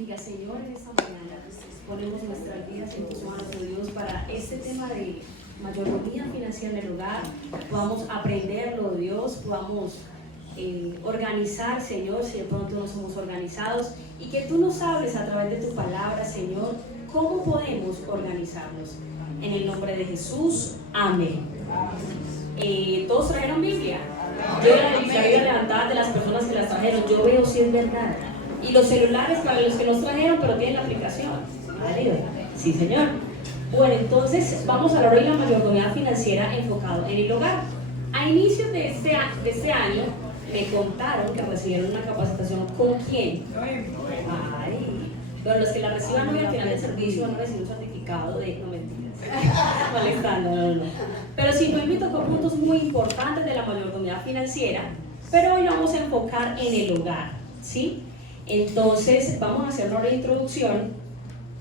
bendiga, Señor, en esta mañana. Ponemos nuestras vidas en tus manos, oh Dios, para este tema de mayordomía financiera en el hogar. Podamos aprenderlo, Dios, podamos organizar, Señor, si de pronto no somos organizados, y que tú nos hables a través de tu palabra, Señor, cómo podemos organizarnos. En el nombre de Jesús, amén. ¿Todos trajeron Biblia? Yo la Biblia levantada de las personas que las trajeron, yo veo si es verdad. Y los celulares para los que nos trajeron, pero tienen la aplicación. ¿Vale? Sí, Señor. Bueno, entonces vamos a hablar hoy de la mayordomía financiera enfocado en el hogar. A inicios de este año me contaron que recibieron una capacitación. ¿Con quién? Ay, pero los que la reciban hoy al final del servicio van a recibir un certificado de... No, mentiras. Molestando, no. Pero sí, me tocó puntos muy importantes de la mayordomía financiera, pero hoy vamos a enfocar en el hogar, ¿sí? Entonces vamos a hacer una introducción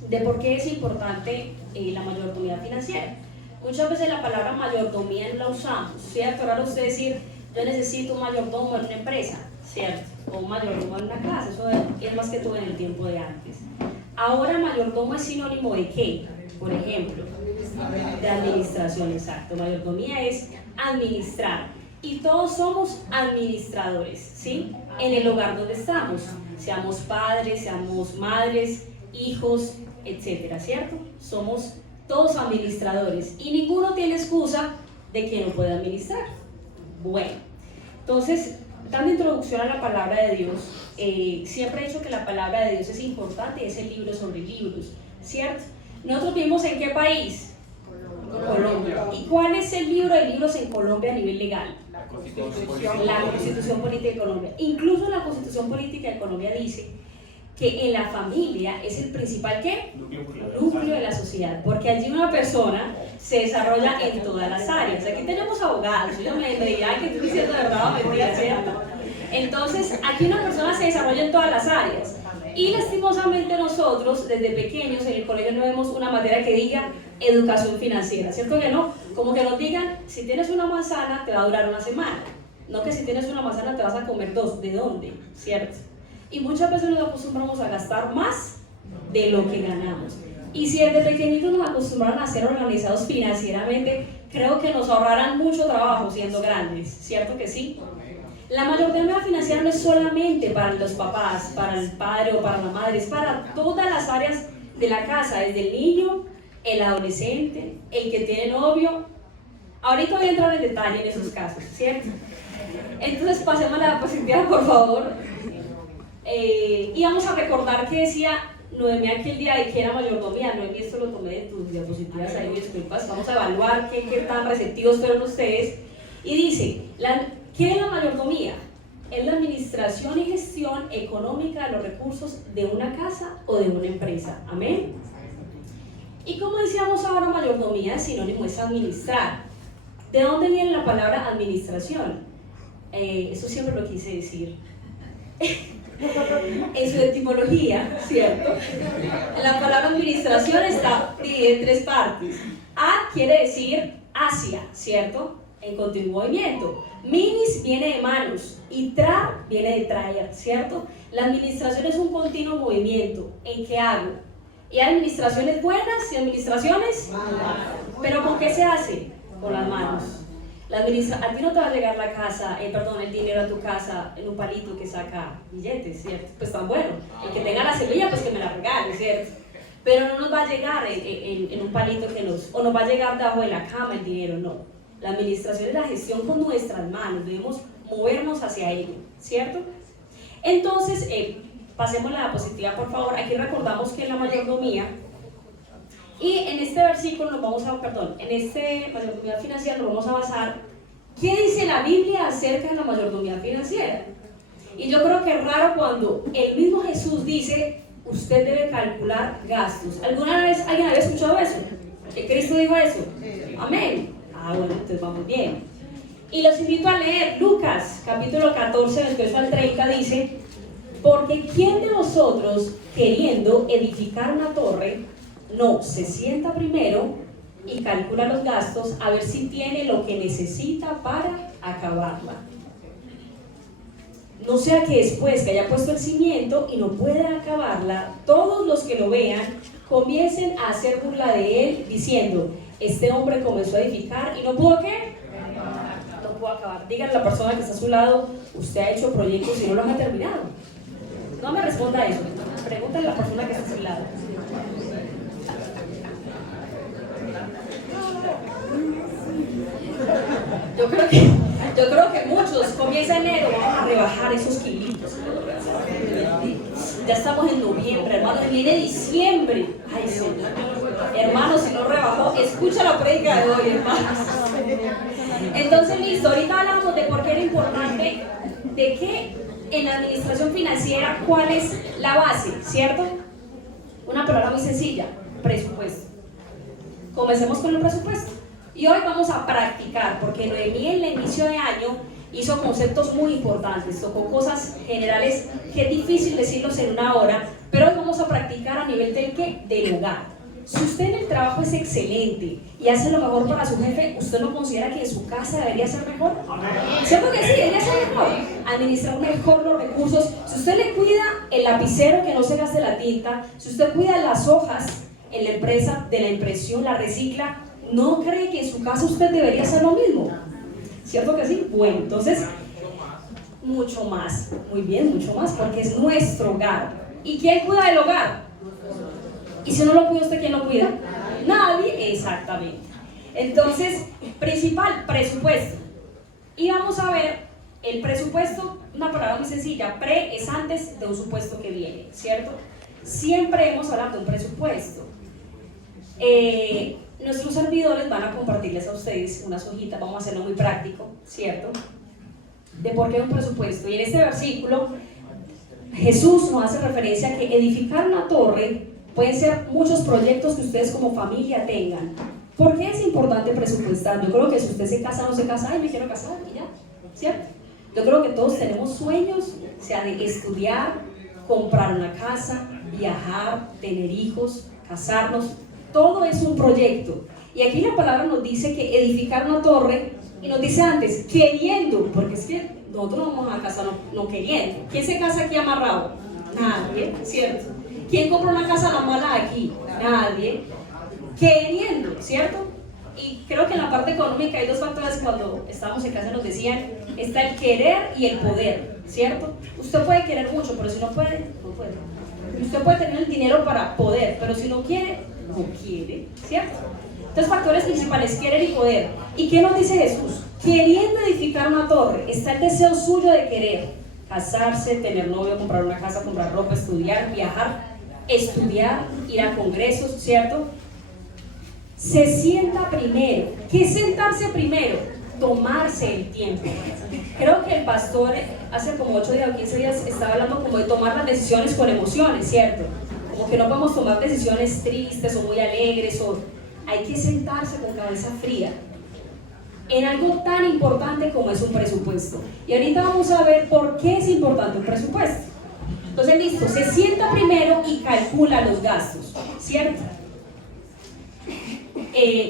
de por qué es importante la mayordomía financiera. Muchas veces la palabra mayordomía no la usamos, ¿cierto? Ahora usted decir, yo necesito un mayordomo en una empresa, ¿cierto? O un mayordomo en una casa, eso es más que todo en el tiempo de antes. Ahora mayordomo es sinónimo de ¿qué? Por ejemplo, de administración, exacto. Mayordomía es administrar. Y todos somos administradores, ¿sí? En el hogar donde estamos, seamos padres, seamos madres, hijos, etcétera, ¿cierto? Somos todos administradores y ninguno tiene excusa de que no pueda administrar. Bueno, entonces, dando introducción a la palabra de Dios, siempre he dicho que la palabra de Dios es importante, es el libro sobre libros, ¿cierto? Nosotros vivimos ¿en qué país? Colombia. ¿Y cuál es el libro de libros en Colombia a nivel legal? La Constitución Política de Colombia. Incluso la Constitución Política de Colombia dice que en la familia es el principal ¿qué? Núcleo de la sociedad, porque allí una persona se desarrolla en todas las áreas. Aquí tenemos abogados, yo me dirán que estoy diciendo de verdad o mentira, ¿cierto? Entonces, aquí una persona se desarrolla en todas las áreas. Y lastimosamente nosotros, desde pequeños, en el colegio no vemos una materia que diga educación financiera, ¿cierto que no? Como que nos digan, si tienes una manzana te va a durar una semana, no que si tienes una manzana te vas a comer dos, ¿de dónde? ¿Cierto? Y muchas veces nos acostumbramos a gastar más de lo que ganamos. Y si desde pequeñitos nos acostumbraron a ser organizados financieramente, creo que nos ahorrarán mucho trabajo siendo grandes, ¿cierto que sí? La mayordomía financiera no es solamente para los papás, para el padre o para la madre, es para todas las áreas de la casa, desde el niño, el adolescente, el que tiene novio. Ahorita voy a entrar en detalle en esos casos, ¿cierto? Entonces pasemos a la diapositiva, por favor. Y vamos a recordar que decía Noemí aquel día de que era mayordomía. Noemí, esto lo tomé de tus diapositivas, ahí disculpas. Vamos a evaluar qué tan receptivos fueron ustedes. Y dice, ¿qué es la mayordomía? Es la administración y gestión económica de los recursos de una casa o de una empresa. Amén. Y como decíamos ahora, mayordomía es sinónimo, es administrar. ¿De dónde viene la palabra administración? Eso siempre lo quise decir. En su etimología, ¿cierto? La palabra administración está dividida en tres partes. A quiere decir hacia, ¿cierto? En continuo movimiento. Minis viene de manos y tra viene de traer, ¿cierto? La administración es un continuo movimiento. ¿En qué hago? ¿Y hay administraciones buenas y administraciones malas? ¿Pero con qué se hace? Con las manos. A ti no te va a llegar el dinero a tu casa en un palito que saca billetes, ¿cierto? Pues tan bueno. El que tenga la semilla, pues que me la regale, ¿cierto? Pero no nos va a llegar en un palito o nos va a llegar debajo de la cama el dinero, no. La administración es la gestión con nuestras manos, debemos movernos hacia ello, ¿cierto? Entonces, pasemos la diapositiva, por favor. Aquí recordamos que en la mayordomía, y en este versículo en este mayordomía financiera nos vamos a basar, ¿qué dice la Biblia acerca de la mayordomía financiera? Y yo creo que es raro cuando el mismo Jesús dice, usted debe calcular gastos. ¿Alguna vez alguien había escuchado eso? ¿Que Cristo dijo eso? Amén. Bueno, entonces vamos bien. Y los invito a leer Lucas, capítulo 14, versículo al 30, dice, porque ¿quién de nosotros, queriendo edificar una torre, no se sienta primero y calcula los gastos a ver si tiene lo que necesita para acabarla? No sea que después que haya puesto el cimiento y no pueda acabarla, todos los que lo vean comiencen a hacer burla de él diciendo, este hombre comenzó a edificar y no pudo ¿qué? No pudo acabar. Díganle a la persona que está a su lado, usted ha hecho proyectos y no los ha terminado. No me responda eso, pregúntale a la persona que está a su lado. Yo creo que muchos comienzan enero, vamos a rebajar esos kilitos. Ya estamos en noviembre, hermanos, viene diciembre. Ay, Señor. Hermanos, si no rebajó, escucha la prédica de hoy, hermanos. Entonces, listo, ahorita hablamos de por qué era importante, de que en la administración financiera, cuál es la base, ¿cierto? Una palabra muy sencilla, presupuesto. Comencemos con el presupuesto. Y hoy vamos a practicar, porque Noemí en el inicio de año hizo conceptos muy importantes, tocó cosas generales que es difícil decirlos en una hora, pero hoy vamos a practicar a nivel del ¿qué? Del hogar. Si usted en el trabajo es excelente y hace lo mejor para su jefe, ¿usted no considera que en su casa debería ser mejor? ¿Cierto que sí? Debería ser mejor. Administrar mejor los recursos. Si usted le cuida el lapicero que no se gaste la tinta, si usted cuida las hojas en la empresa de la impresión, la recicla, ¿no cree que en su casa usted debería hacer lo mismo? ¿Cierto que sí? Bueno, entonces, mucho más. Muy bien, mucho más, porque es nuestro hogar. ¿Y quién cuida del hogar? ¿Y si no lo cuida usted, quién lo cuida? Nadie, exactamente. Entonces, principal, presupuesto. Y vamos a ver el presupuesto, una palabra muy sencilla. Pre es antes de un supuesto que viene, ¿cierto? Siempre hemos hablado de un presupuesto. Nuestros servidores van a compartirles a ustedes unas hojitas, vamos a hacerlo muy práctico, ¿cierto? De por qué un presupuesto. Y en este versículo, Jesús nos hace referencia a que edificar una torre pueden ser muchos proyectos que ustedes como familia tengan. ¿Por qué es importante presupuestar? Yo creo que si usted se casa o no se casa, ay, me quiero casar y ya, ¿cierto? Yo creo que todos tenemos sueños, o sea, de estudiar, comprar una casa, viajar, tener hijos, casarnos. Todo es un proyecto. Y aquí la palabra nos dice que edificar una torre, y nos dice antes, queriendo, porque es que nosotros no vamos a casar no queriendo. ¿Quién se casa aquí amarrado? Nadie, ¿cierto? ¿Quién compra una casa a la mala aquí? Nadie. Queriendo, ¿cierto? Y creo que en la parte económica hay dos factores. Cuando estábamos en casa nos decían, está el querer y el poder, ¿cierto? Usted puede querer mucho, pero si no puede, no puede. Usted puede tener el dinero para poder, pero si no quiere, no quiere, ¿cierto? Entonces, factores principales, querer y poder. ¿Y qué nos dice Jesús? Queriendo edificar una torre, está el deseo suyo de querer casarse, tener novio, comprar una casa, comprar ropa, estudiar, viajar, ir a congresos, ¿cierto? Se sienta primero. ¿Qué es sentarse primero? Tomarse el tiempo. Creo que el pastor hace como 8 días o 15 días estaba hablando como de tomar las decisiones con emociones, ¿cierto? Como que no podemos tomar decisiones tristes o muy alegres, o hay que sentarse con cabeza fría en algo tan importante como es un presupuesto. Y ahorita vamos a ver por qué es importante un presupuesto. Entonces, listo, se sienta primero y calcula los gastos, ¿cierto?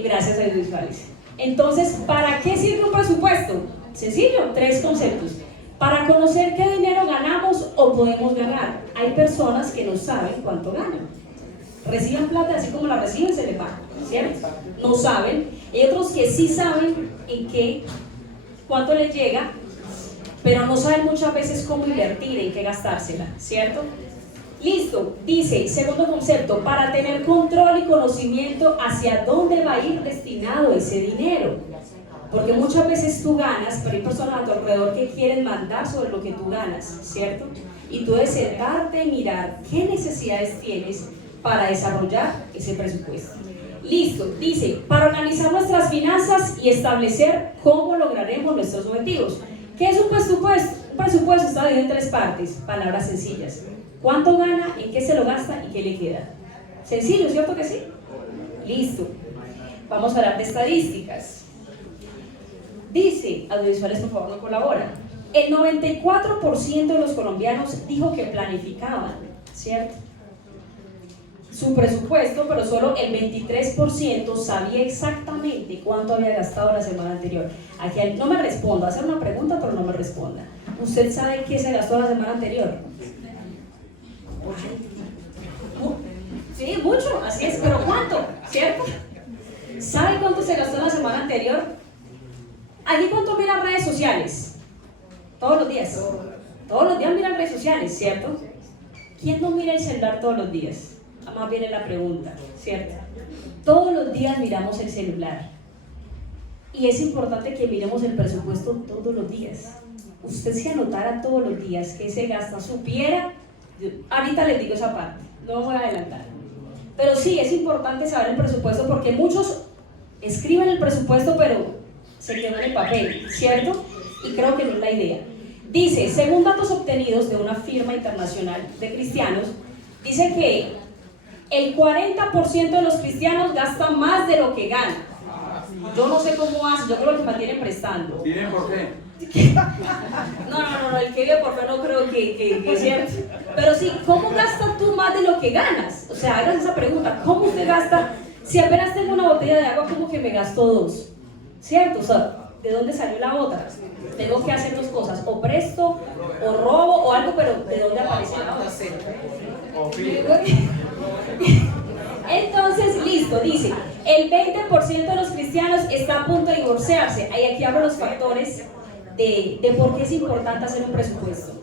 Gracias a Dios visuales. Entonces, ¿para qué sirve un presupuesto? Sencillo, 3 conceptos. Para conocer qué dinero ganamos o podemos ganar. Hay personas que no saben cuánto ganan. Reciben plata, así como la reciben, se le paga, ¿cierto? No saben. Hay otros que sí saben cuánto les llega, pero no saben muchas veces cómo invertir, en qué gastársela, ¿cierto? Listo, dice, segundo concepto, para tener control y conocimiento hacia dónde va a ir destinado ese dinero. Porque muchas veces tú ganas, pero hay personas a tu alrededor que quieren mandar sobre lo que tú ganas, ¿cierto? Y tú debes sentarte y mirar qué necesidades tienes para desarrollar ese presupuesto. Listo, dice, para organizar nuestras finanzas y establecer cómo lograremos nuestros objetivos. ¿Qué es un presupuesto? Un presupuesto está dividido en 3 partes, palabras sencillas. ¿Cuánto gana? ¿En qué se lo gasta? ¿Y qué le queda? Sencillo, ¿cierto que sí? Listo. Vamos a hablar de estadísticas. Dice, audiovisuales por favor no colaboran, el 94% de los colombianos dijo que planificaban, ¿cierto? Su presupuesto, pero solo el 23% sabía exactamente cuánto había gastado la semana anterior. Aquí no me responda, hacer una pregunta pero no me responda. ¿Usted sabe qué se gastó la semana anterior? Sí, mucho, así es, pero ¿cuánto? ¿Cierto? ¿Sabe cuánto se gastó la semana anterior? ¿Aquí cuánto miran redes sociales? Todos los días. Todos los días miran redes sociales, ¿cierto? ¿Quién no mira el celular todos los días? Más viene la pregunta, ¿cierto? Todos los días miramos el celular. Y es importante que miremos el presupuesto todos los días. Usted se anotara todos los días que se gasta, supiera, ahorita les digo esa parte, no me voy a adelantar. Pero sí, es importante saber el presupuesto porque muchos escriben el presupuesto pero se quedan en el papel, ¿cierto? Y creo que no es la idea. Dice, según datos obtenidos de una firma internacional de cristianos, dice que el 40% de los cristianos gastan más de lo que ganan. Yo no sé cómo hacen, yo creo que mantienen prestando. ¿Tienen por qué? No, el que vive por fe no creo que es cierto. Pero sí, ¿cómo gastas tú más de lo que ganas? O sea, hagas esa pregunta, ¿cómo usted gasta? Si apenas tengo una botella de agua, ¿cómo que me gasto dos? ¿Cierto? O sea, ¿de dónde salió la otra? Tengo que hacer dos cosas, o presto, o robo, o algo, pero ¿de dónde aparece la otra? Entonces, listo, dice, el 20% de los cristianos está a punto de divorciarse. Ahí aquí hablo los factores de por qué es importante hacer un presupuesto.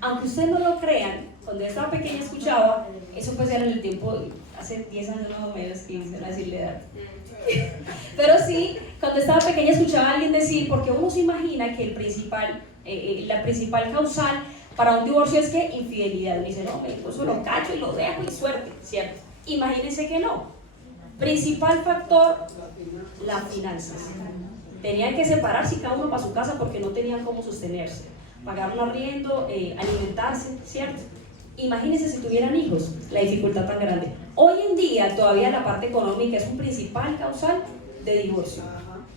Aunque ustedes no lo crean, cuando yo estaba pequeña escuchaba, eso pues era en el tiempo, hace 10 años más o menos, 15, no decirle edad. Pero sí, cuando estaba pequeña escuchaba a alguien decir, porque uno se imagina que la principal causal para un divorcio es que infidelidad. Uno dice, no, me incluso lo cacho y lo dejo y suerte, ¿cierto? Imagínense que no. Principal factor, las finanzas. Tenían que separarse cada uno para su casa porque no tenían cómo sostenerse, pagar un arriendo, alimentarse, ¿cierto? Imagínense si tuvieran hijos, la dificultad tan grande. Hoy en día todavía la parte económica es un principal causal de divorcio.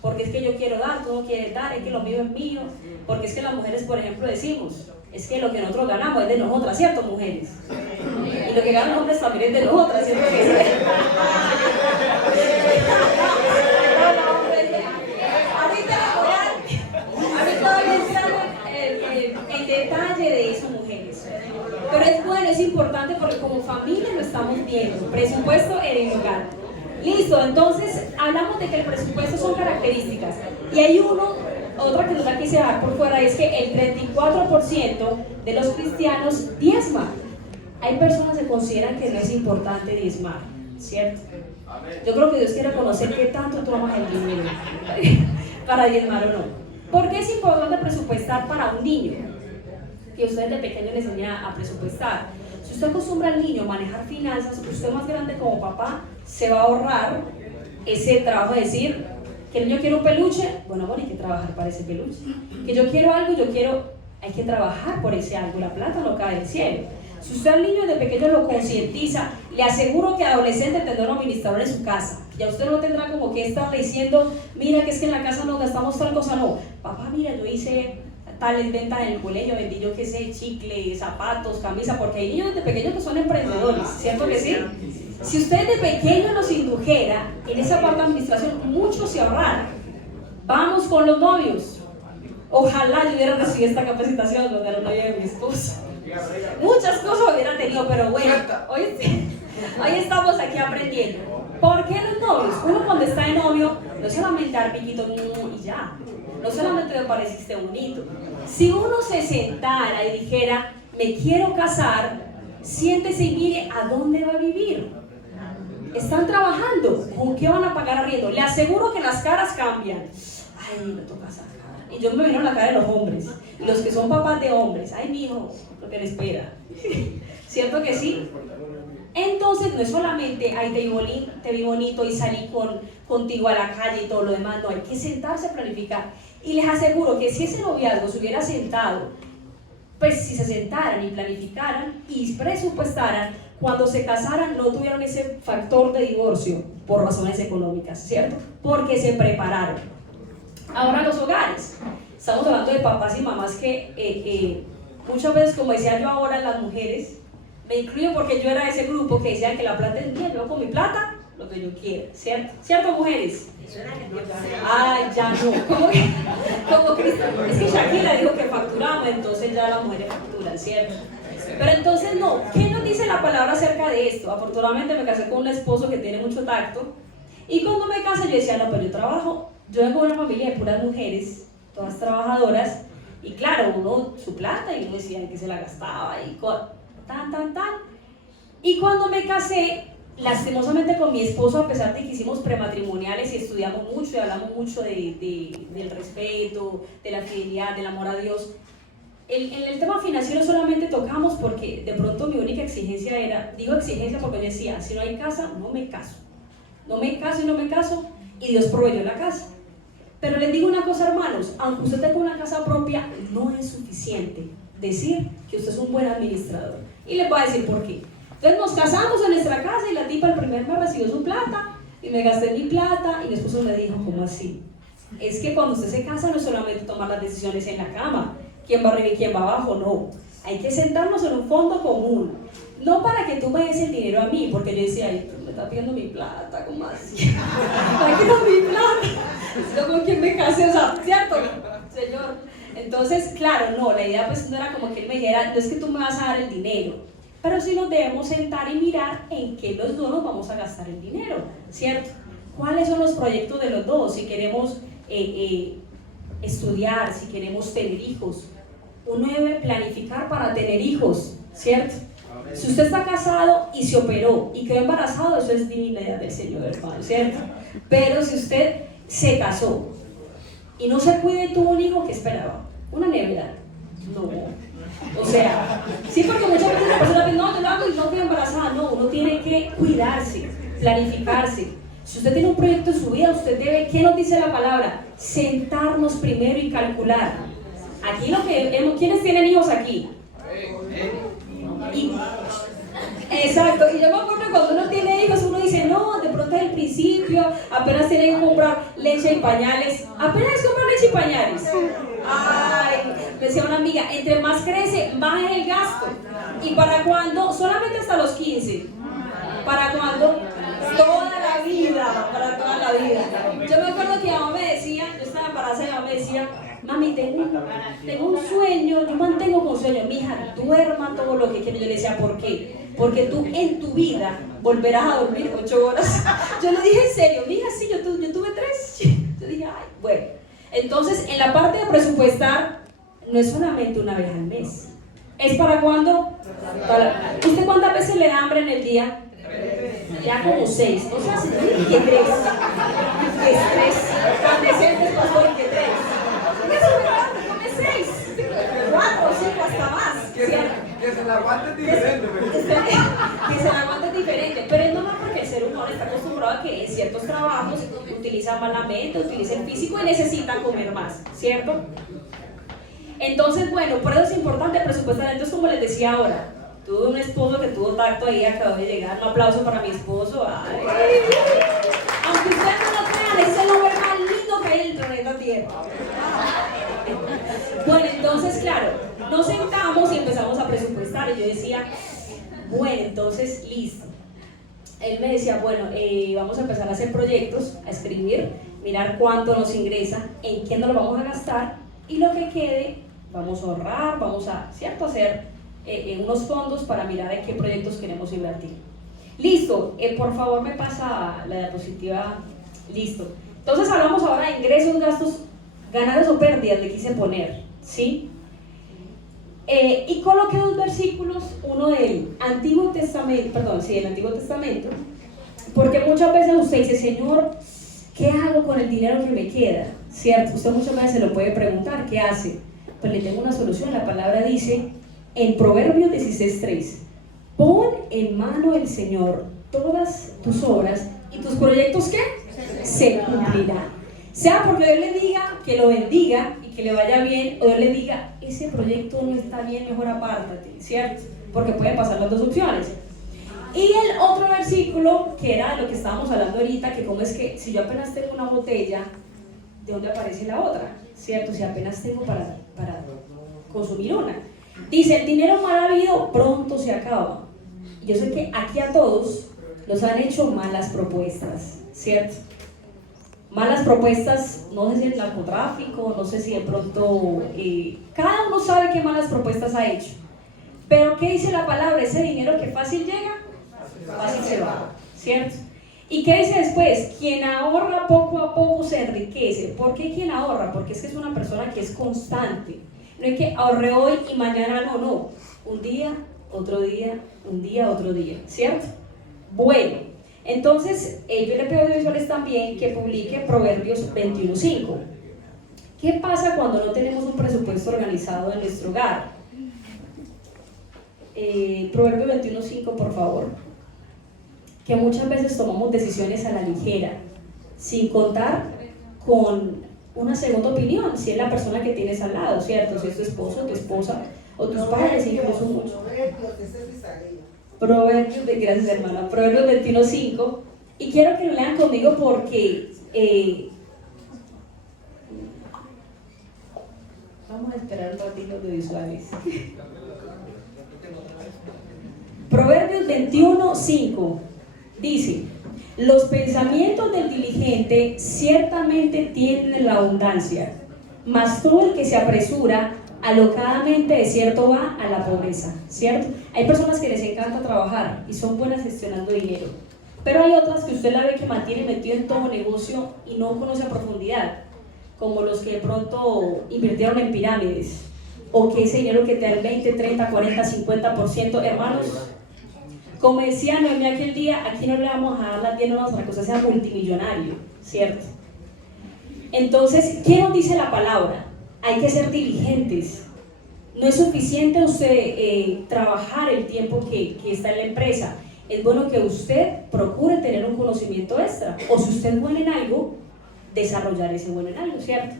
Porque es que yo quiero dar, tú no quieres dar, es que lo mío es mío. Porque es que las mujeres, por ejemplo, decimos, es que lo que nosotros ganamos es de nosotras, ¿cierto, mujeres? Y lo que ganan los hombres también es de nosotras, ¿cierto? El detalle de eso, mujeres. Pero es bueno, es importante porque como familia lo estamos viendo. Presupuesto en el hogar. Listo, entonces hablamos de que el presupuesto son características. Y hay otra que no la quise dar por fuera, es que el 34% de los cristianos diezman. Hay personas que consideran que no es importante diezmar, ¿cierto? Yo creo que Dios quiere conocer qué tanto tú amas el dinero para diezmar o no. ¿Por qué es importante presupuestar para un niño? Que usted desde pequeño le enseña a presupuestar. Si usted acostumbra al niño a manejar finanzas, usted más grande como papá se va a ahorrar ese trabajo de decir que el niño quiere un peluche, bueno amor, hay que trabajar para ese peluche. Que yo quiero algo, hay que trabajar por ese algo, la plata no cae del cielo. Si usted al niño desde pequeño lo concientiza, le aseguro que adolescente tendrá un administrador en su casa. Ya usted no tendrá como que estar diciendo, mira que es que en la casa nos gastamos tal cosa, no. Papá, mira, yo hice tales ventas en el colegio, vendí yo qué sé, chicle, zapatos, camisa, porque hay niños desde pequeños que son emprendedores, ¿cierto que sí? Si usted de pequeño nos indujera en esa parte de administración, mucho se ahorrará. Vamos con los novios. Ojalá yo hubiera recibido esta capacitación cuando era novia de mi esposo. Muchas cosas hubiera tenido, pero bueno, hoy estamos aquí aprendiendo. ¿Por qué los novios? Uno cuando está de novio, no solamente dar piquito y ya, no solamente me pareciste bonito. Si uno se sentara y dijera, me quiero casar, siéntese y mire a dónde va a vivir. Están trabajando, ¿con qué van a pagar arriendo? Le aseguro que las caras cambian. Ay, me toca sacar. Y yo me vino la cara de los hombres, y los que son papás de hombres. Ay, mi hijo, lo que le espera. ¿Cierto que sí? Entonces no es solamente, ay, te vi bonito y salí contigo a la calle y todo lo demás. No, hay que sentarse a planificar. Y les aseguro que si ese noviazgo se hubiera sentado, pues si se sentaran y planificaran y presupuestaran, cuando se casaran no tuvieron ese factor de divorcio por razones económicas, ¿cierto? Porque se prepararon. Ahora los hogares. Estamos hablando de papás y mamás que muchas veces, como decía yo ahora, las mujeres, me incluyo porque yo era de ese grupo que decía que la plata es mía, yo con mi plata lo que yo quiera, ¿cierto? ¿Cierto, mujeres? Ay, ya no. ¿Cómo Cristo? Es que Shakira dijo que factura facturamos, entonces ya las mujeres facturan, ¿cierto? Pero entonces no, ¿qué nos dice la palabra acerca de esto? Afortunadamente me casé con un esposo que tiene mucho tacto, y cuando me casé yo decía, no, pero yo trabajo, yo vengo de una familia de puras mujeres, todas trabajadoras, y claro, uno su plata, y uno decía que se la gastaba, y tan. Y cuando me casé, lastimosamente con mi esposo, a pesar de que hicimos prematrimoniales y estudiamos mucho y hablamos mucho del respeto, de la fidelidad, del amor a Dios, en el tema financiero solamente tocamos porque de pronto mi única exigencia era, digo exigencia porque yo decía, si no hay casa, no me caso, y Dios proveyó la casa. Pero les digo una cosa, hermanos, aunque usted tenga una casa propia, no es suficiente decir que usted es un buen administrador. Y les voy a decir por qué. Entonces nos casamos en nuestra casa y la tipa el primer mes recibió su plata y me gasté mi plata y mi esposo me dijo, ¿cómo así? Es que cuando usted se casa no es solamente tomar las decisiones en la cama, quién va arriba y quién va abajo, no. Hay que sentarnos en un fondo común. No para que tú me des el dinero a mí, porque yo decía, ay, me está pidiendo mi plata, ¿cómo así? ¿Para qué no mi plata? Yo con quién me casé, o sea, ¿cierto? Señor. Entonces, claro, no, la idea pues no era como que él me dijera, no es que tú me vas a dar el dinero, pero sí nos debemos sentar y mirar en qué los dos nos vamos a gastar el dinero, ¿cierto? ¿Cuáles son los proyectos de los dos? Si queremos estudiar, si queremos tener hijos, uno debe planificar para tener hijos, ¿cierto? Si usted está casado y se operó y quedó embarazado, eso es divinidad del Señor, hermano, ¿cierto? Pero si usted se casó y no se cuida y tuvo un hijo, ¿qué esperaba? ¿Una nevera? No. O sea, sí, porque muchas veces la persona dice, no, yo lo hago y no estoy embarazada. No, uno tiene que cuidarse, planificarse. Si usted tiene un proyecto en su vida, usted debe, ¿qué nos dice la palabra? Sentarnos primero y calcular. Aquí ¿quiénes tienen hijos aquí? Exacto, y yo me acuerdo que cuando uno tiene hijos, uno dice, no, de pronto es el principio, apenas tienen que comprar leche y pañales, apenas es comprar leche y pañales. Ay, me decía una amiga, entre más crece, más es el gasto. ¿Y para cuándo? Solamente hasta los 15. ¿Para cuándo? Toda la vida, para toda la vida. Yo me acuerdo que mi mamá me decía, yo estaba embarazada y mi mamá me decía, mami, tengo un sueño, yo mantengo con sueño, mija, duerma todo lo que quiero. Yo le decía, ¿por qué? Porque tú en tu vida volverás a dormir 8 horas. Yo le dije en serio, mija, sí, yo tuve 3. Yo dije, ay, bueno. Entonces, en la parte de presupuestar, no es solamente una vez al mes. ¿Es para cuándo? ¿Usted cuántas veces le da hambre en el día? Ya como 6. O sea, si tú que 3. ¿Qué estrés? Tan decentes, pastor, que 3. Come 6. 4 o 5 hasta más. Que se la aguante es diferente. Que se la aguante es diferente. Pero es normal porque el ser humano está acostumbrado a que en ciertos trabajos utiliza más la mente, utiliza el físico y necesita comer más, ¿cierto? Entonces, bueno, por eso es importante presupuestar. Entonces, como les decía ahora, tuve un esposo que tuvo tacto ahí, acabó de llegar. Un aplauso para mi esposo. Ay. Aunque ustedes no lo crean, es el hombre más lindo que hay en el planeta Tierra. Bueno, entonces, claro, nos sentamos y empezamos a presupuestar. Y yo decía, bueno, entonces, listo. Él me decía, bueno, vamos a empezar a hacer proyectos, a escribir, mirar cuánto nos ingresa, en qué nos lo vamos a gastar, y lo que quede, vamos a ahorrar, vamos a, ¿cierto?, hacer unos fondos para mirar en qué proyectos queremos invertir. Listo, por favor me pasa la diapositiva, listo. Entonces hablamos ahora de ingresos, gastos, ganancias o pérdidas, le quise poner, ¿sí? Y coloqué 2 versículos, uno del Antiguo Testamento, del Antiguo Testamento, porque muchas veces usted dice, Señor, ¿qué hago con el dinero que me queda? ¿Cierto? Usted muchas veces se lo puede preguntar, ¿qué hace? Pues le tengo una solución. La palabra dice en Proverbios 16:3, pon en mano del Señor todas tus obras y tus proyectos, ¿qué? Se cumplirán. Sea porque Dios le diga que lo bendiga y que le vaya bien, o Dios le diga, ese proyecto no está bien, mejor apártate, ¿cierto? Porque pueden pasar las 2 opciones. Y el otro versículo, que era de lo que estábamos hablando ahorita, que como es que si yo apenas tengo una botella, ¿de dónde aparece la otra? ¿Cierto? Si apenas tengo para consumir una. Dice, el dinero mal habido pronto se acaba. Yo sé que aquí a todos nos han hecho malas propuestas, ¿cierto? Malas propuestas, no sé si el narcotráfico, no sé si de pronto, cada uno sabe qué malas propuestas ha hecho. Pero ¿qué dice la palabra? Ese dinero que fácil llega, fácil se va, ¿cierto? ¿Y qué dice después? Quien ahorra poco a poco se enriquece. ¿Por qué quien ahorra? Porque es que es una persona que es constante. No es que ahorre hoy y mañana no. Un día, otro día, un día, otro día, ¿cierto? Bueno, entonces yo le pido a audiovisuales también que publique Proverbios 21:5. ¿Qué pasa cuando no tenemos un presupuesto organizado en nuestro hogar? Proverbios 21:5, por favor. Que muchas veces tomamos decisiones a la ligera, sin contar con una segunda opinión, si es la persona que tienes al lado, ¿cierto? Si es tu esposo, tu esposa, o tus padres, incluso mucho. Proverbios, gracias hermana, Proverbios 21:5, y quiero que lo lean conmigo porque vamos a esperar un ratito de visuales. Proverbios 21:5 dice: los pensamientos del diligente ciertamente tienen la abundancia, mas todo el que se apresura alocadamente de cierto va a la pobreza, ¿cierto? Hay personas que les encanta trabajar y son buenas gestionando dinero, pero hay otras que usted la ve que mantiene metido en todo negocio y no conoce a profundidad, como los que de pronto invirtieron en pirámides, o que ese dinero que te da el 20, 30, 40, 50%, hermanos, como decía Noemí aquel día, aquí no le vamos a dar las 10 normas para que usted sea multimillonario, ¿cierto? Entonces, ¿qué nos dice la palabra? Hay que ser diligentes. No es suficiente usted trabajar el tiempo que está en la empresa. Es bueno que usted procure tener un conocimiento extra, o si usted es bueno en algo, desarrollar ese bueno en algo, ¿cierto?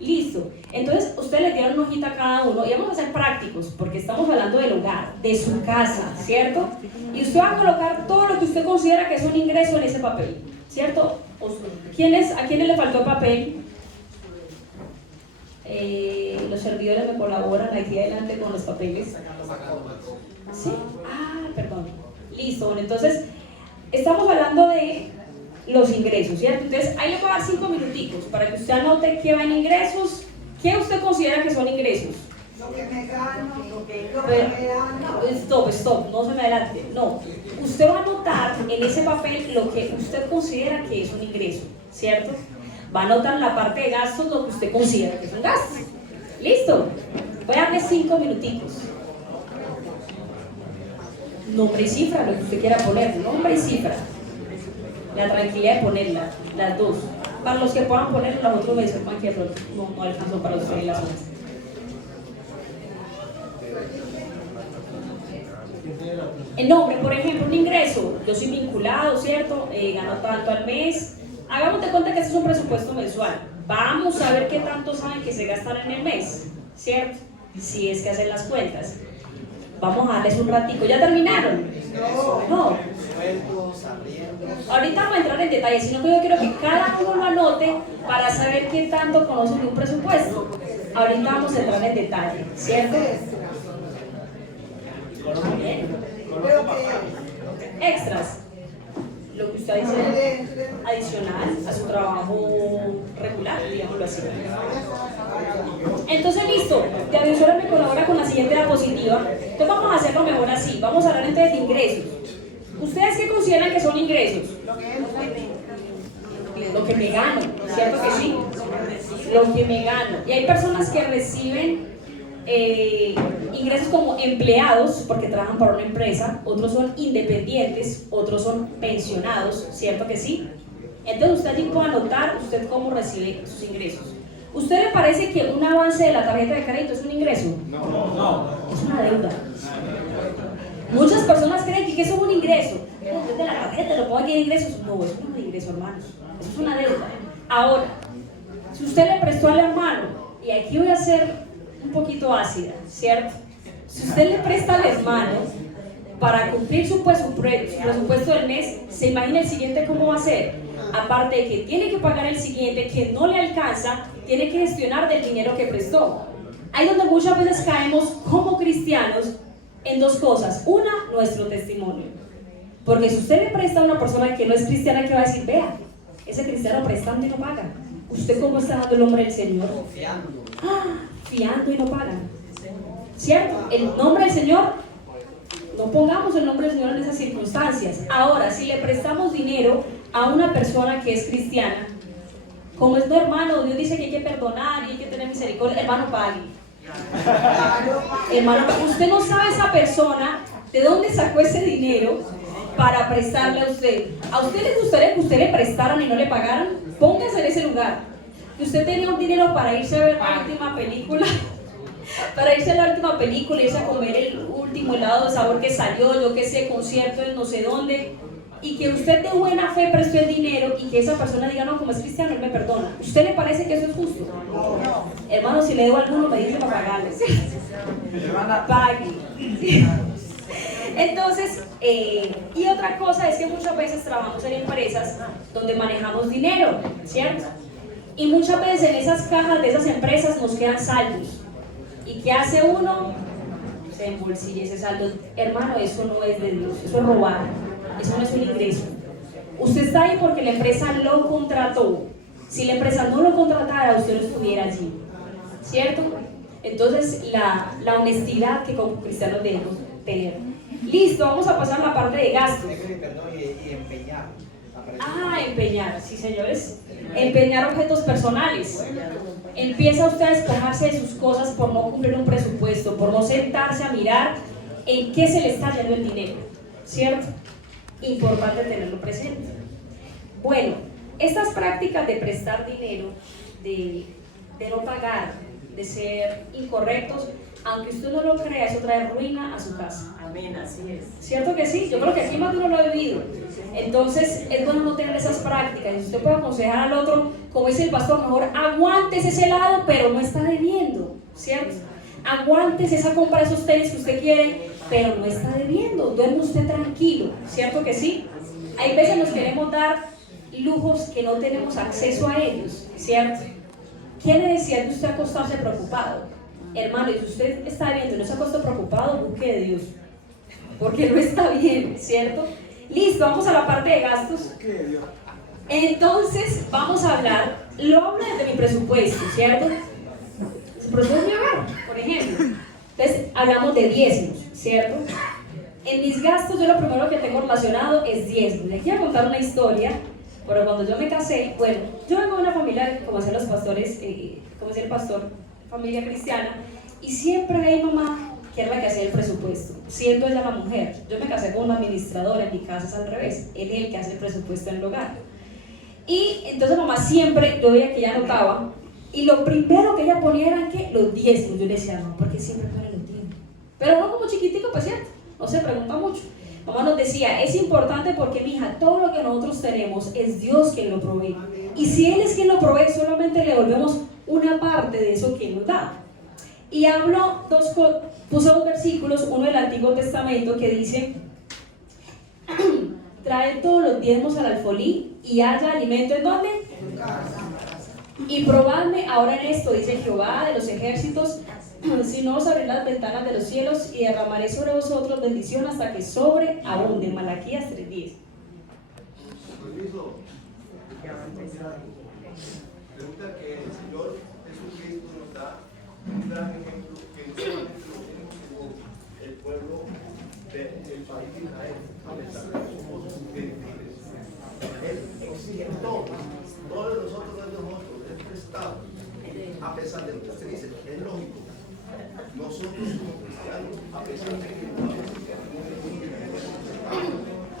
Listo. Entonces, ustedes le dieron una hojita a cada uno y vamos a ser prácticos, porque estamos hablando del hogar, de su casa, ¿cierto? Y usted va a colocar todo lo que usted considera que es un ingreso en ese papel, ¿cierto? ¿A quiénes le faltó el papel? Los servidores me colaboran aquí adelante con los papeles. ¿Sí? Ah, perdón. Listo. Bueno, entonces, estamos hablando de los ingresos, ¿cierto? Entonces, ahí le voy a dar 5 minuticos para que usted anote qué va en ingresos, qué usted considera que son ingresos. Lo que me gano, lo que me gano. Stop, no se me adelante. No, usted va a anotar en ese papel lo que usted considera que es un ingreso, ¿cierto? Va a anotar en la parte de gastos lo que usted considera que es un gasto. ¿Listo? Voy a darle 5 minuticos. Nombre y cifra, lo que usted quiera poner, nombre y cifra. La tranquilidad de ponerla, las dos. Para los que puedan poner, los otros me disculpan que no alcanzó para ustedes las otras. El nombre, por ejemplo, un ingreso. Yo soy vinculado, ¿cierto? Gano tanto al mes. Hagamos de cuenta que este es un presupuesto mensual. Vamos a ver qué tanto saben que se gastan en el mes, ¿cierto? Si es que hacen las cuentas. Vamos a darles un ratico. ¿Ya terminaron? No. Ahorita vamos a entrar en detalle, sino que yo quiero que cada uno lo anote para saber qué tanto conocen de un presupuesto. Ahorita vamos a entrar en detalle, ¿cierto? Extras. Lo que usted dice adicional a su trabajo regular, digámoslo así. Entonces, listo, ya Audiovisuales me colabora con la siguiente diapositiva. Entonces vamos a hacerlo mejor así. Vamos a hablar entonces de ingresos. ¿Ustedes qué consideran que son ingresos? Lo que me gano, ¿cierto que sí? Lo que me gano. Y hay personas que reciben ingresos como empleados porque trabajan para una empresa, otros son independientes, otros son pensionados, ¿cierto que sí? Entonces usted allí puede anotar usted cómo recibe sus ingresos. ¿Usted le parece que un avance de la tarjeta de crédito es un ingreso? No. Es una deuda. Muchas personas creen que eso es un ingreso. Desde la tarjeta lo pongo aquí en ingresos. No, eso no es un ingreso, hermanos. Eso es una deuda. Ahora, si usted le prestó al hermano, y aquí voy a ser un poquito ácida, ¿cierto? Si usted le presta al hermano para cumplir su presupuesto del mes, ¿se imagina el siguiente cómo va a ser? Aparte de que tiene que pagar el siguiente, que no le alcanza, tiene que gestionar del dinero que prestó. Ahí donde muchas veces caemos como cristianos en dos cosas. Una, nuestro testimonio. Porque si usted le presta a una persona que no es cristiana, ¿qué va a decir? Vea, ese cristiano prestando y no paga. ¿Usted cómo está dando el nombre del Señor? Fiando y no paga. ¿Cierto? El nombre del Señor, no pongamos el nombre del Señor en esas circunstancias. Ahora, si le prestamos dinero a una persona que es cristiana, como es no, hermano, Dios dice que hay que perdonar y hay que tener misericordia, hermano, pague. Hermano, usted no sabe esa persona de dónde sacó ese dinero para prestarle a usted. ¿A usted le gustaría que usted le prestaran y no le pagaran? Póngase en ese lugar. Que usted tenía un dinero para irse a ver la última película, para irse a la última película, irse a comer el último helado de sabor que salió, yo qué sé, concierto en no sé dónde, y que usted de buena fe prestó el dinero y que esa persona diga, no, como es cristiano, él me perdona. ¿Usted le parece que eso es justo? No. Hermano, si le debo a alguno, me dice para pagarle. Pague. Entonces, y otra cosa es que muchas veces trabajamos en empresas donde manejamos dinero, ¿cierto? Y muchas veces en esas cajas de esas empresas nos quedan saldos. ¿Y qué hace uno? Se embolsilla ese saldo. Hermano, eso no es de Dios, eso es robar, eso no es un ingreso. Usted está ahí porque la empresa lo contrató. Si la empresa no lo contratara, usted no estuviera allí, ¿cierto? Entonces, la honestidad que como cristianos debemos tener. Listo, vamos a pasar a la parte de gastos. Y empeñar. Empeñar, sí señores. Empeñar objetos personales. Empieza usted a despojarse de sus cosas por no cumplir un presupuesto, por no sentarse a mirar en qué se le está yendo el dinero, ¿cierto? Importante tenerlo presente. Bueno, estas prácticas de prestar dinero, de no pagar, de ser incorrectos, aunque usted no lo crea, eso trae ruina a su casa. Amén, así es. ¿Cierto que sí? Yo creo que aquí más de uno lo ha vivido. Entonces es bueno no tener esas prácticas. Y usted puede aconsejar al otro, como dice el pastor, mejor aguántese ese helado, pero no está debiendo, ¿cierto? Aguántese esa compra de esos tenis que usted quiere, pero no está debiendo. Duerme usted tranquilo, ¿cierto que sí? Hay veces nos queremos dar lujos que no tenemos acceso a ellos, ¿cierto? ¿Qué necesidad de usted acostarse preocupado? Hermano, y si usted está viendo y no se acuesta preocupado, busque de Dios, porque no está bien, ¿cierto? Listo, vamos a la parte de gastos. Entonces, vamos a hablar, lo hablo desde mi presupuesto, ¿cierto? El presupuesto de mi hogar, por ejemplo. Entonces, hablamos de diezmos, ¿cierto? En mis gastos, yo lo primero que tengo relacionado es diezmos. Les quiero contar una historia, pero cuando yo me casé, bueno, yo vengo de una familia, como hacían los pastores, como decía el pastor, familia cristiana, y siempre hay mamá que era la que hacía el presupuesto, siendo ella la mujer. Yo me casé con una administradora, en mi casa es al revés, él es el que hace el presupuesto en el hogar. Y entonces mamá siempre, yo veía que ella anotaba, y lo primero que ella ponía era que los diezmos. Yo le decía, no, porque siempre pone los diezmos, pero no como chiquitico, pues cierto, no se pregunta mucho. Mamá nos decía, es importante porque mija, todo lo que nosotros tenemos es Dios quien lo provee, y si Él es quien lo provee, solamente le volvemos una parte de eso que Él nos da. Y hablo puse dos versículos, uno del Antiguo Testamento que dice, trae todos los diezmos al alfolí y haya alimento ¿en dónde? Y probadme ahora en esto, dice Jehová de los ejércitos, si no os abriré las ventanas de los cielos y derramaré sobre vosotros bendición hasta que sobreabunde. Malaquías 3:10. Pregunta que el Señor Jesucristo nos da un gran ejemplo que no solamente lo tenemos el pueblo del país de Israel, a pesar de que somos gentiles. Él exige todo de nosotros no es de nosotros, es prestado. A pesar de lo que usted dice, es lógico. Nosotros como cristianos, a pesar de que no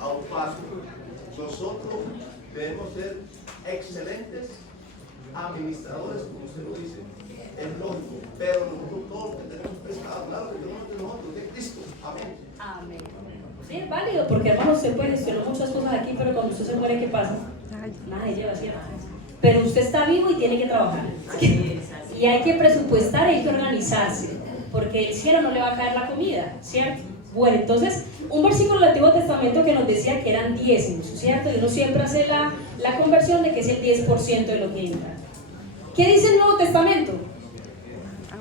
a un paso, nosotros debemos ser excelentes administradores, como usted lo dice, es lógico, pero nosotros todos lo que tenemos prestado, claro que no es de nosotros, de Cristo, amén. Amén. Sí, es válido, porque hermano, se puede gestionar muchas cosas aquí, pero cuando usted se muere, ¿qué pasa? Nada lleva, ¿cierto? Pero usted está vivo y tiene que trabajar. Y hay que presupuestar, hay que organizarse, porque el cielo no le va a caer la comida, ¿cierto? Bueno, entonces, un versículo del Antiguo Testamento que nos decía que eran diezmos, ¿cierto? Y uno siempre hace la conversión de que es el 10% de lo que entra. ¿Qué dice el Nuevo Testamento?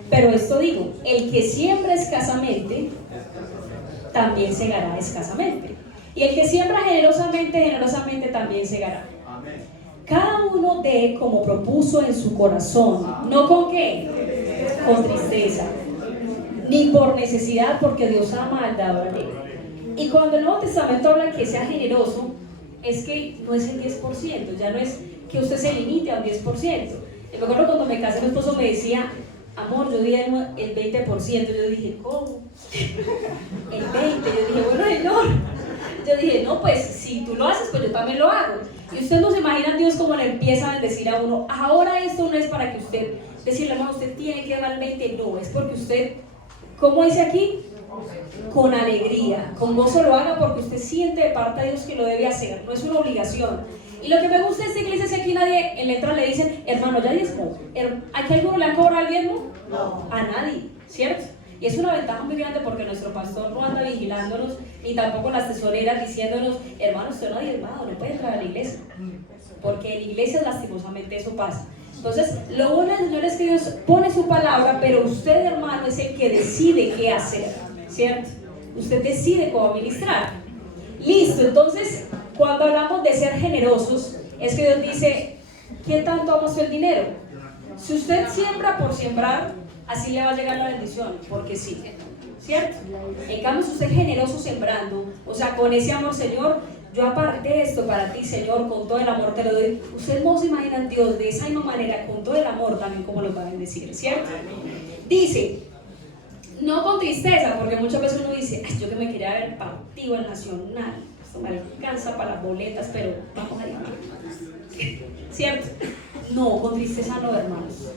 Pero esto digo, el que siembra escasamente, también segará escasamente. Y el que siembra generosamente, generosamente también segará. cada uno dé como propuso en su corazón, no con qué, con tristeza, ni por necesidad, porque Dios ama al dador alegre. Y cuando el Nuevo Testamento habla que sea generoso, es que no es el 10%, ya no es que usted se limite a un 10%. Me acuerdo cuando me casé, mi esposo me decía, amor, yo di el 20%, yo dije, ¿cómo? El 20%, yo dije, bueno, Señor. Yo dije, no, pues si tú lo haces, pues yo también lo hago. Y usted no se imagina a Dios como le empieza a bendecir a uno. Ahora esto no es para que usted decirle, hermano, usted tiene que dar el 20%, no, es porque usted, ¿cómo dice aquí? Con alegría, con gozo lo haga porque usted siente de parte de Dios que lo debe hacer, no es una obligación. Y lo que me gusta de esta iglesia es que aquí nadie en letra le dicen, hermano, ¿ya diezmo? ¿Aquí alguno le ha cobrado el diezmo? No. A nadie, ¿cierto? Y es una ventaja muy grande porque nuestro pastor no anda vigilándonos, ni tampoco las tesoreras diciéndonos, hermano, usted no ha diezmado, no puede entrar a la iglesia. Porque en iglesias lastimosamente eso pasa. Entonces, lo bueno del Señor es que Dios pone su palabra, pero usted, hermano, es el que decide qué hacer, ¿cierto? Usted decide cómo ministrar. Listo, entonces, cuando hablamos de ser generosos, es que Dios dice, ¿qué tanto ama usted el dinero? Si usted siembra por sembrar, así le va a llegar la bendición, porque sí, ¿cierto? En cambio, si usted es generoso sembrando, o sea, con ese amor, Señor, yo aparté esto para ti, Señor, con todo el amor te lo doy. Ustedes no se imaginan Dios de esa misma manera, con todo el amor también, como lo va a bendecir, ¿cierto? Dice, no con tristeza, porque muchas veces uno dice, ay, yo que me quería ver partido en Nacional, esto me alcanza para las boletas, pero vamos a ir, ¿cierto? No, con tristeza no, hermanos.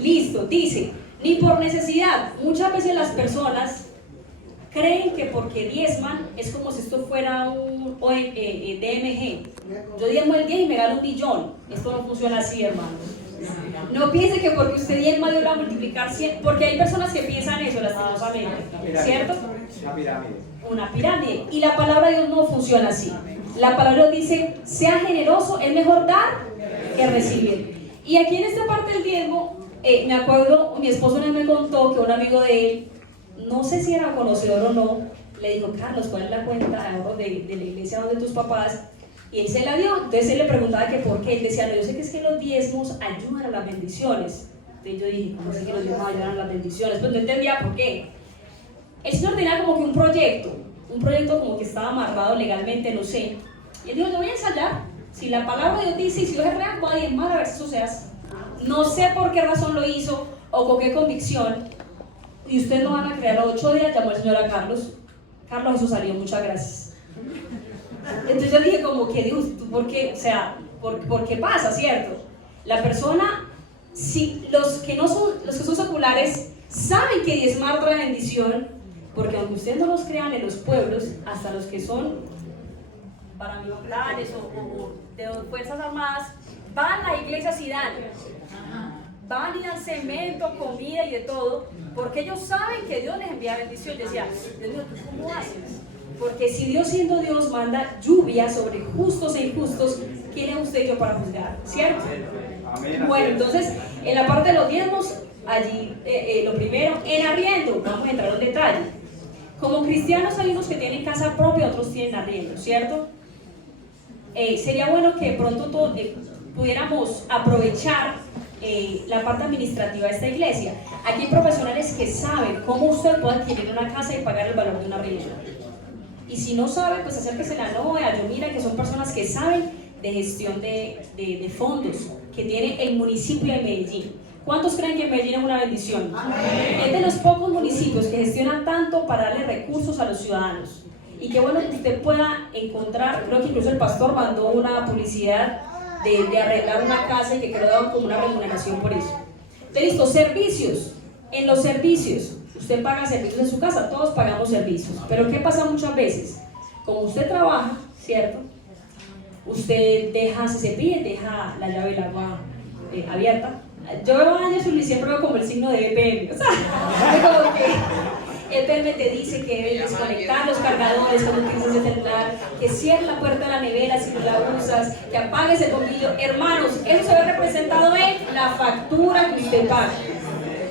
Listo, dice, ni por necesidad. Muchas veces las personas creen que porque diezman es como si esto fuera un DMG. Yo diezmo el 10 y me gano 1 millón. Esto no funciona así, hermanos. No piense que porque usted diezma Dios va a multiplicar 100, porque hay personas que piensan eso lastimosamente, ¿cierto? Una pirámide. Una pirámide. Y la palabra de Dios no funciona así. La palabra dice, sea generoso, es mejor dar que recibir. Y aquí en esta parte del diezmo, me acuerdo, mi esposo una vez me contó que un amigo de él, no sé si era conocedor o no, le dijo, Carlos, ¿cuál es la cuenta de ahorro de la iglesia donde tus papás? Y él se la dio. Entonces él le preguntaba que por qué. Él decía, no, yo sé que es que los diezmos ayudan a las bendiciones. Entonces yo dije, ¿cómo es que los diezmos ayudan a las bendiciones? Pues no entendía por qué. El Señor tenía como que un proyecto como que estaba amarrado legalmente, no sé. Y él dijo, yo voy a ensayar. Si la palabra de Dios dice, y si Dios es real, voy a diezmar a ver si eso se hace. No sé por qué razón lo hizo o con qué convicción. Y ustedes no van a creer, a los 8 días llamó el Señor a Carlos. Carlos, eso salió, muchas gracias. Entonces yo dije como que Dios, ¿por qué? O sea, ¿por qué pasa, cierto? La persona, si los que son seculares saben que diezmar trae bendición, porque aunque ustedes no los crean en los pueblos, hasta los que son paramilitares o de fuerzas armadas, van a iglesias y dan. Van y dan cemento, comida y de todo, porque ellos saben que Dios les envía bendición. Yo decía, Dios mío, ¿tú cómo haces? Porque si Dios siendo Dios manda lluvia sobre justos e injustos, ¿quién es usted y yo para juzgar? ¿Cierto? Bueno, entonces, en la parte de los diezmos, allí, lo primero, en arriendo, vamos a entrar en detalle. Como cristianos hay unos que tienen casa propia, otros tienen arriendo, ¿cierto? Sería bueno que pronto pudiéramos aprovechar la parte administrativa de esta iglesia. Aquí hay profesionales que saben cómo usted puede adquirir una casa y pagar el valor de una arriendo. Y si no sabe, pues acérquese a Noé, a Yomira, que son personas que saben de gestión de fondos que tiene el municipio de Medellín. ¿Cuántos creen que Medellín es una bendición? Amén. Es de los pocos municipios que gestionan tanto para darle recursos a los ciudadanos. Y qué bueno que usted pueda encontrar, creo que incluso el pastor mandó una publicidad de arreglar una casa y que creo que daban como una remuneración por eso. Entonces, listo, servicios. En los servicios, usted paga servicios en su casa, todos pagamos servicios. Pero ¿qué pasa muchas veces? Como usted trabaja, ¿cierto? Usted se cepilla, deja la llave del agua abierta. Yo veo años y siempre veo como el signo de EPM. O sea, como que EPM te dice que debes desconectar los cargadores cuando utilizas el celular, que cierres la puerta de la nevera si no la usas, que apagues el bombillo. Hermanos, eso se ve representado en la factura que usted paga.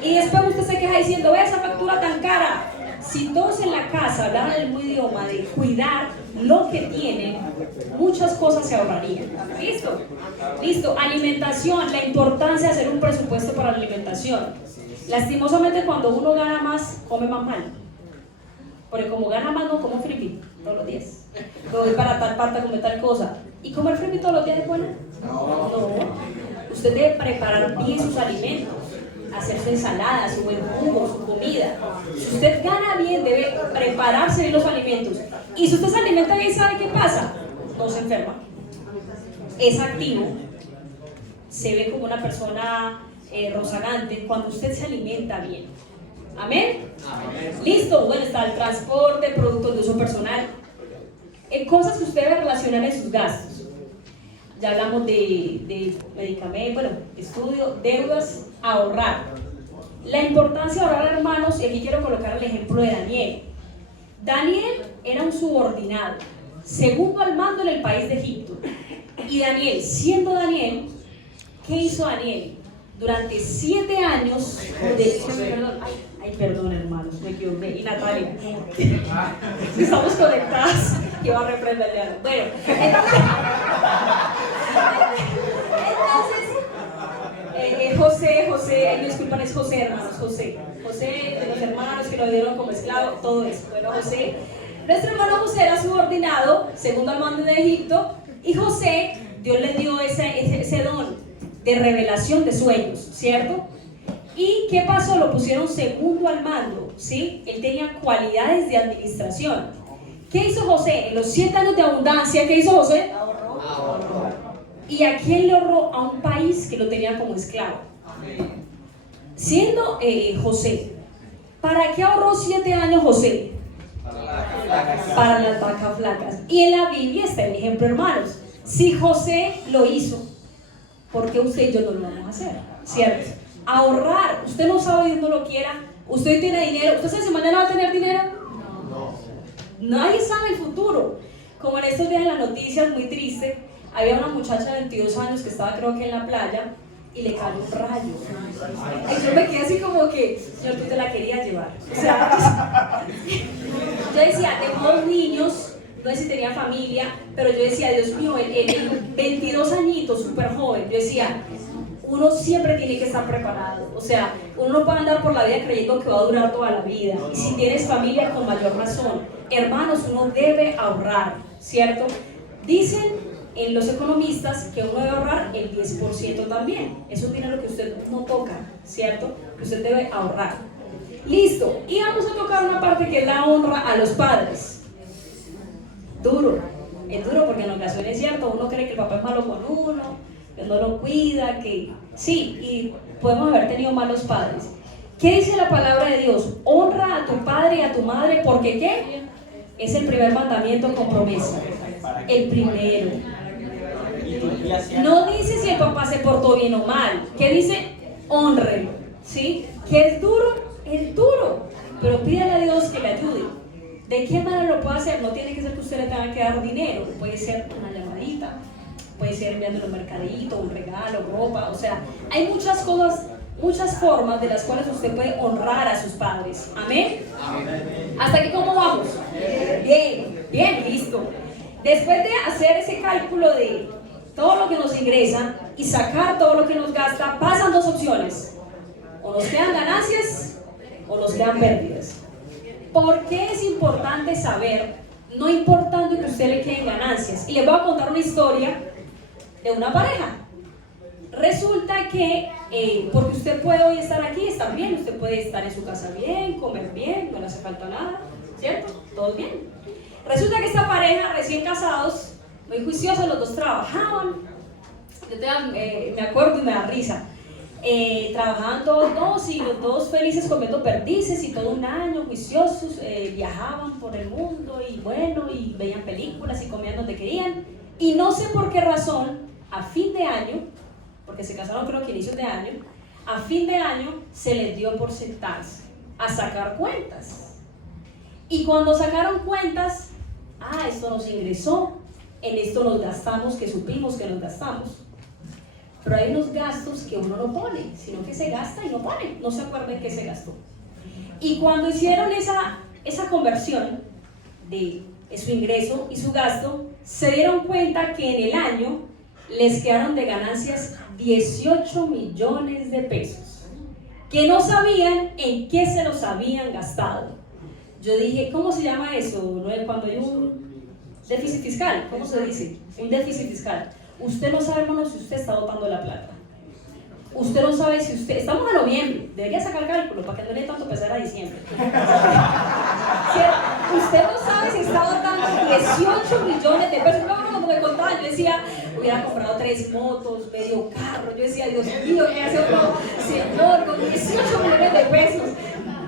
Y después usted se queja diciendo, ve esa factura tan cara. Si todos en la casa hablaran el mismo idioma de cuidar lo que tienen, muchas cosas se ahorrarían. ¿Listo? Listo. Alimentación, la importancia de hacer un presupuesto para la alimentación. Lastimosamente, cuando uno gana más, come más mal. Porque como gana más, no como frisbee todos los días. No voy para tal parte a comer tal cosa. ¿Y comer frisbee todos los días es bueno? No. Usted debe preparar bien sus alimentos, hacer su ensalada, su buen jugo, su comida. Si usted gana bien, debe prepararse bien los alimentos. Y si usted se alimenta bien, ¿sabe qué pasa? No se enferma. Es activo. Se ve como una persona rozagante cuando usted se alimenta bien. ¿Amén? Listo. Bueno, está el transporte, productos de uso personal. Cosas que usted debe relacionar en sus gastos. Ya hablamos de medicamentos, bueno, estudio, deudas, ahorrar. La importancia de ahorrar, hermanos, y aquí quiero colocar el ejemplo de Daniel. Daniel era un subordinado, segundo al mando en el país de Egipto. Y Daniel, siendo Daniel, ¿qué hizo Daniel? Durante 7 años perdón, hermanos, me equivoqué. Y Natalia, estamos conectadas, que va a reprenderle algo. Bueno, entonces, José, disculpan, es José, hermanos, José de los hermanos que lo dieron como esclavo, todo eso. Bueno, José, nuestro hermano José era subordinado, segundo al mando de Egipto, y José, Dios le dio ese don de revelación de sueños, ¿cierto? ¿Y qué pasó? Lo pusieron segundo al mando, ¿sí? Él tenía cualidades de administración. ¿Qué hizo José? En los 7 años de abundancia, ¿qué hizo José? Ahorró. ¿Y a quién le ahorró? A un país que lo tenía como esclavo. Siendo José, ¿para qué ahorró 7 años José? Para las vacas flacas. Y en la Biblia está el ejemplo, hermanos. Si José lo hizo, ¿por qué usted y yo no lo vamos a hacer? ¿Cierto? Ahorrar. Usted no sabe, Dios no lo quiera. Usted tiene dinero. ¿Usted sabe si mañana va a tener dinero? No. Nadie sabe el futuro. Como en estos días en las noticias, muy triste, había una muchacha de 22 años que estaba, creo que en la playa, y le cayó un rayo. Y yo me quedé así como que, señor, tú te la querías llevar. O sea, yo decía, tengo 2 niños, no sé si tenía familia, pero yo decía, Dios mío, él 22 añitos, súper joven. Yo decía, uno siempre tiene que estar preparado. O sea, uno no puede andar por la vida creyendo que va a durar toda la vida. Y si tienes familia, con mayor razón. Hermanos, uno debe ahorrar, ¿cierto? Dicen en los economistas que uno debe ahorrar el 10% también. Eso es dinero que usted no toca, ¿cierto? Que usted debe ahorrar. Listo. Y vamos a tocar una parte que es la honra a los padres. Duro. Es duro porque en ocasiones es cierto, uno cree que el papá es malo con uno, que no lo cuida, que sí, y podemos haber tenido malos padres. ¿Qué dice la palabra de Dios? Honra a tu padre y a tu madre, porque ¿qué? Es el primer mandamiento con promesa. El primero. No dice si el papá se portó bien o mal. ¿Qué dice? Hónrelo. ¿Sí? ¿Qué es duro? Es duro. Pero pídale a Dios que le ayude. ¿De qué manera lo puede hacer? No tiene que ser que usted le tenga que dar dinero. Puede ser una llamadita, puede ser enviándole un mercadito, un regalo, ropa. O sea, hay muchas cosas, muchas formas de las cuales usted puede honrar a sus padres. ¿Amén? ¿Hasta aquí cómo vamos? Bien, listo. Después de hacer ese cálculo de todo lo que nos ingresa y sacar todo lo que nos gasta, pasan 2 opciones. O nos quedan ganancias o nos quedan pérdidas. ¿Por qué es importante saber, no importando que a usted le queden ganancias? Y les voy a contar una historia de una pareja. Resulta que, porque usted puede hoy estar aquí, está bien, usted puede estar en su casa bien, comer bien, no le hace falta nada, ¿cierto? Todo bien. Resulta que esta pareja, recién casados, muy juiciosos, los 2 trabajaban. Yo me acuerdo y me da risa. Trabajaban todos 2 y los 2 felices comiendo perdices y todo un año juiciosos, viajaban por el mundo y bueno, y veían películas y comían donde querían. Y no sé por qué razón, a fin de año, porque se casaron creo que a inicios de año, a fin de año se les dio por sentarse a sacar cuentas. Y cuando sacaron cuentas, esto nos ingresó, en esto nos gastamos, que supimos que nos gastamos. Pero hay unos gastos que uno no pone, sino que se gasta y no pone, no se acuerda en qué se gastó. Y cuando hicieron esa conversión de su ingreso y su gasto, se dieron cuenta que en el año les quedaron de ganancias 18 millones de pesos, que no sabían en qué se los habían gastado. Yo dije, ¿cómo se llama eso? Cuando hay un déficit fiscal, ¿cómo se dice? Un déficit fiscal. Usted no sabe, hermano, si usted está botando la plata. Usted no sabe si usted... Estamos en noviembre, debería sacar cálculo para que no le dé tanto pesar a diciembre. Usted no sabe si está botando 18 millones de pesos. No, cuando me contaban, yo decía, hubiera comprado 3 motos, medio carro. Yo decía, Dios mío, ¿qué hace otro señor con 18 millones de pesos?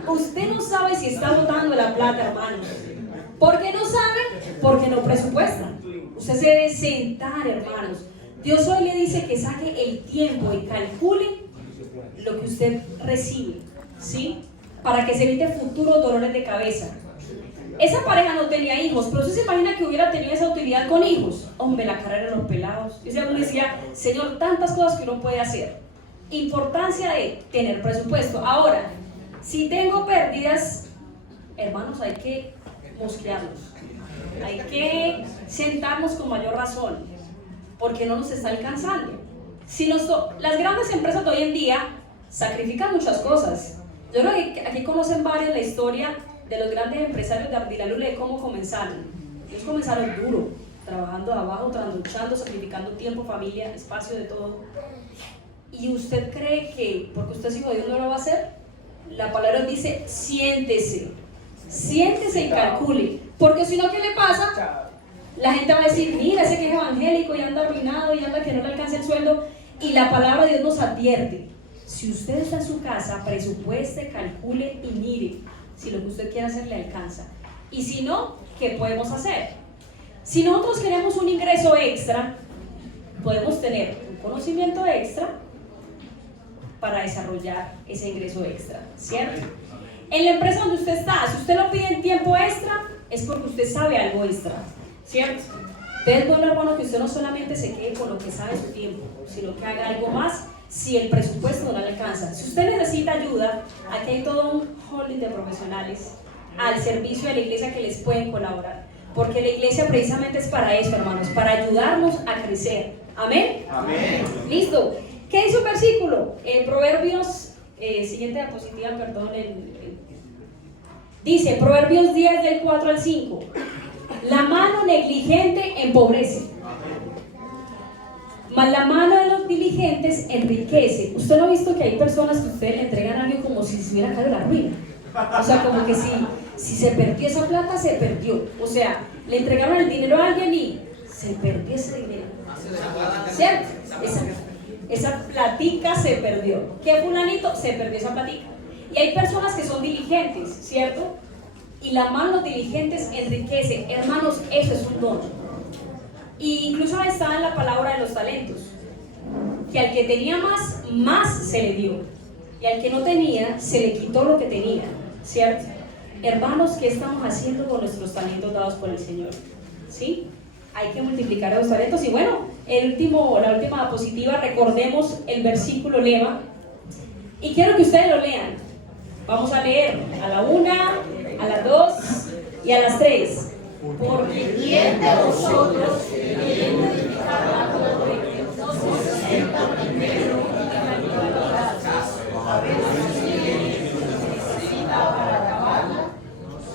Usted no sabe si está botando la plata, hermanos. ¿Por qué no sabe? Porque no presupuesta. Usted se debe sentar, hermanos. Dios hoy le dice que saque el tiempo y calcule lo que usted recibe, ¿sí? Para que se evite futuros dolores de cabeza. Esa pareja no tenía hijos, pero usted se imagina que hubiera tenido esa utilidad con hijos. Hombre, la carrera de los pelados. Y uno decía, Señor, tantas cosas que uno puede hacer. Importancia de tener presupuesto. Ahora, si tengo pérdidas, hermanos, hay que mosquearlos. Hay que sentarnos con mayor razón, porque no nos está alcanzando. Las grandes empresas de hoy en día sacrifican muchas cosas. Yo creo que aquí conocen varios la historia de los grandes empresarios de Ardilalule, de cómo comenzaron. Ellos comenzaron duro, trabajando abajo, trasnochando, sacrificando tiempo, familia, espacio, de todo. ¿Y usted cree que porque usted es hijo de Dios no lo va a hacer? La palabra dice, siéntese y calcule, porque si no, ¿qué le pasa? La gente va a decir, mira, ese que es evangélico y anda arruinado y anda que no le alcanza el sueldo. Y la palabra de Dios nos advierte, si usted está en su casa, presupueste, calcule y mire si lo que usted quiere hacer le alcanza. Y si no, ¿qué podemos hacer? Si nosotros queremos un ingreso extra, podemos tener un conocimiento extra para desarrollar ese ingreso extra, ¿cierto? En la empresa donde usted está, si usted lo pide en tiempo extra, es porque usted sabe algo extra, ¿cierto? Entonces es bueno, hermano, que usted no solamente se quede con lo que sabe su tiempo, sino que haga algo más si el presupuesto no le alcanza. Si usted necesita ayuda, aquí hay todo un holding de profesionales al servicio de la iglesia que les pueden colaborar, porque la iglesia precisamente es para eso, hermanos, para ayudarnos a crecer. ¿Amén? Amén. Listo. ¿Qué dice un versículo? Proverbios, siguiente diapositiva, perdón, dice, Proverbios 10 del 4 al 5, la mano negligente empobrece, mas la mano de los diligentes enriquece. ¿Usted no ha visto que hay personas que ustedes le entregan algo como si se hubiera caído la ruina? O sea, como que si se perdió esa plata, se perdió. O sea, le entregaron el dinero a alguien y se perdió ese dinero, ¿cierto? Esa platica se perdió. ¿Qué fulanito? Se perdió esa platica. Y hay personas que son diligentes, ¿cierto? Y la mano de los diligentes enriquece. Hermanos, eso es un don. Y incluso está en la palabra de los talentos, que al que tenía más se le dio, y al que no tenía, se le quitó lo que tenía, ¿cierto? Hermanos, ¿qué estamos haciendo con nuestros talentos dados por el Señor? ¿Sí? Hay que multiplicar los talentos. Y bueno, la última diapositiva, recordemos el versículo lema, y quiero que ustedes lo lean. Vamos a leer a la 1, a las 2 y a las 3. Porque ¿quién de vosotros, queriendo edificar la torre, no se sienta primero y calcula las casas, a ver si necesita para acabarla?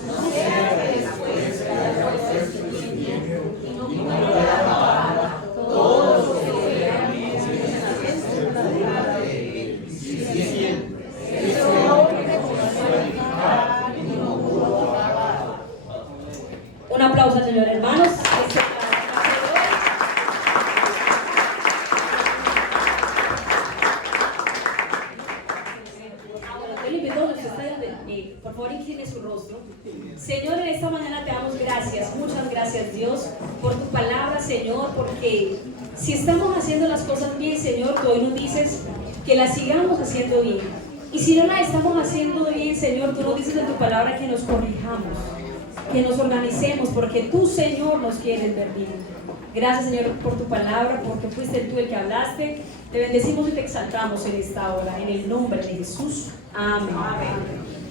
No sea que después que haya puesto su tiempo y no pueda acabarla, todos los que vean comienzan a desesperar de él, diciendo, ese hombre comenzó a edificar y no pudo acabar. Un aplauso al Señor, hermanos. Ahora, yo le invito a que usted esté, por favor, incline su rostro. Señor, en esta mañana te damos gracias, muchas gracias, Dios, por tu palabra, Señor, porque si estamos haciendo las cosas bien, Señor, tú hoy nos dices que las sigamos haciendo bien. Y si no las estamos haciendo bien, Señor, tú nos dices en tu palabra que nos corrijamos, que nos organicemos, porque tú, Señor, nos quieres ver bien. Gracias, Señor, por tu palabra, porque fuiste tú el que hablaste. Te bendecimos y te exaltamos en esta hora, en el nombre de Jesús. Amén. Amén.